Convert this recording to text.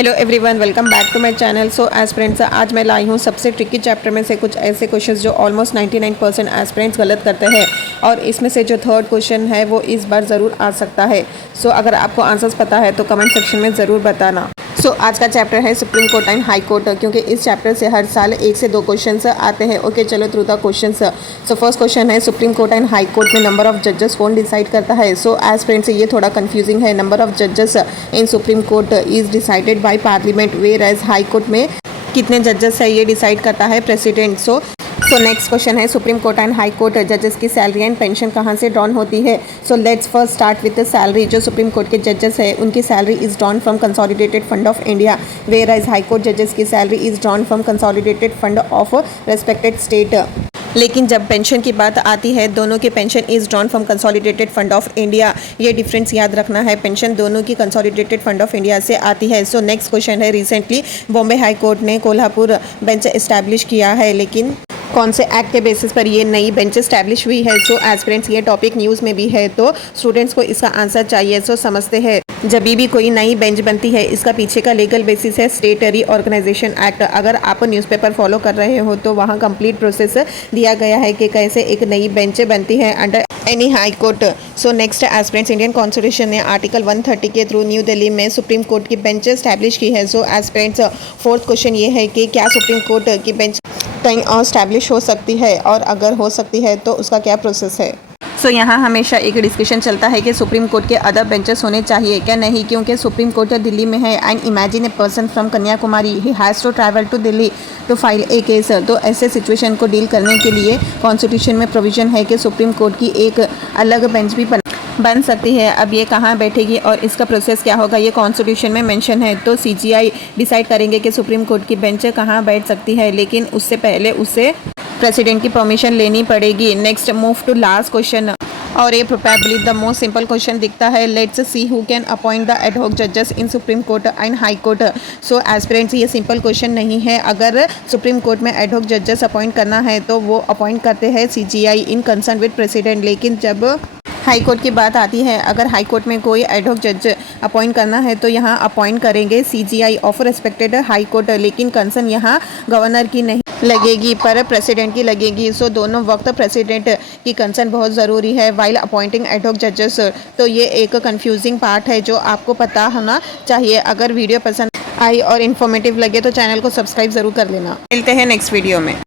Hello everyone, welcome back to my channel. So aspirants, आज मैं लाई हूँ सबसे ट्रिकी चैप्टर में से कुछ ऐसे क्वेश्चंस जो ऑलमोस्ट 99% एस्पिरेंट्स गलत करते हैं, और इसमें से जो थर्ड क्वेश्चन है वो इस बार ज़रूर आ सकता है। सो अगर आपको आंसर्स पता है तो कमेंट सेक्शन में ज़रूर बताना। सो आज का चैप्टर है Supreme Court and High court, क्योंकि इस चैप्टर से हर साल 1 से 2 क्वेश्चंस आते हैं। ओके, चलो through the questions. So first question है, Supreme Court and High Court में नंबर ऑफ जजेस कौन डिसाइड करता है? सो एज फ्रेंड्स, ये थोड़ा कंफ्यूजिंग है। नंबर ऑफ जजेस in Supreme Court is decided by Parliament, whereas high Court में कितने जजेस है ये डिसाइड करता है प्रेसिडेंट। सो नेक्स्ट क्वेश्चन है, Supreme Court and High court जजेस की सैलरी एंड पेंशन कहाँ से ड्रॉन होती है? So let's first start with the salary. जो सुप्रीम कोर्ट के जजेस है उनकी salary is drawn from consolidated fund of India, whereas high court जजेस की salary is drawn from consolidated fund of respected state. लेकिन जब पेंशन की बात आती है, दोनों की pension is drawn from consolidated fund of India. ये डिफरेंस याद रखना है, पेंशन दोनों की कंसोलिडेटेड फंड ऑफ इंडिया से आती है। सो नेक्स्ट क्वेश्चन है, रिसेंटली बॉम्बे हाई कोर्ट ने कोल्हापुर बेंच इस्टेब्लिश किया है, लेकिन कौन से एक्ट के बेसिस पर ये नई बेंच इस्टेब्लिश हुई है? सो एस्पिरेंट्स, ये टॉपिक न्यूज़ में भी है तो स्टूडेंट्स को इसका आंसर चाहिए। सो समझते हैं, जब भी कोई नई बेंच बनती है इसका पीछे का लीगल बेसिस है स्टेटरी ऑर्गेनाइजेशन एक्ट। अगर आप न्यूज़पेपर फॉलो कर रहे हो तो वहाँ कंप्लीट प्रोसेस दिया गया है कि कैसे एक नई बेंच बनती है under any high Court. So next aspirants, Indian constitution ने आर्टिकल 130 के थ्रू न्यू दिल्ली में सुप्रीम कोर्ट की बेंच इस्टेब्लिश की है। सो एस्पिरेंट्स, फोर्थ क्वेश्चन ये है कि क्या सुप्रीम कोर्ट की बेंच कहीं और स्टैब्लिश हो सकती है, और अगर हो सकती है तो उसका क्या प्रोसेस है? सो यहाँ हमेशा एक डिस्कशन चलता है कि सुप्रीम कोर्ट के अदर बेंचेस होने चाहिए क्या नहीं, क्योंकि सुप्रीम कोर्ट दिल्ली में है। And imagine a person from Kanyakumari, he has to travel to Delhi to file a case. तो ऐसे सिचुएशन को डील करने के लिए कॉन्स्टिट्यूशन में प्रोविजन है कि सुप्रीम कोर्ट की एक अलग बेंच भी बन सकती है। अब ये कहाँ बैठेगी और इसका प्रोसेस क्या होगा, ये कॉन्स्टिट्यूशन में मेंशन है। तो सीजीआई डिसाइड करेंगे कि सुप्रीम कोर्ट की बेंच कहाँ बैठ सकती है, लेकिन उससे पहले उसे प्रेसिडेंट की परमिशन लेनी पड़ेगी। Next move to last question, और ये probably the most simple question दिखता है। Let's see who can appoint the ad hoc जजेस in Supreme Court and High Court. So aspirants, ये सिंपल क्वेश्चन नहीं है। अगर सुप्रीम कोर्ट में एडहॉक जजेस अपॉइंट करना है तो वो अपॉइंट करते हैं CJI in concern with president. लेकिन जब हाई कोर्ट की बात आती है, अगर हाई कोर्ट में कोई एडहॉक जज अपॉइंट करना है तो यहाँ अपॉइंट करेंगे CGI of respected high court, लेकिन कंसर्न यहाँ गवर्नर की नहीं लगेगी पर प्रेसिडेंट की लगेगी। सो दोनों वक्त प्रेसिडेंट की कंसर्न बहुत ज़रूरी है वाइल अपॉइंटिंग एडहॉक जजेस। तो ये एक कंफ्यूजिंग पार्ट है जो आपको पता होना चाहिए। अगर वीडियो पसंद आई और इन्फॉर्मेटिव लगे तो चैनल को सब्सक्राइब ज़रूर कर लेना। मिलते हैं नेक्स्ट वीडियो में।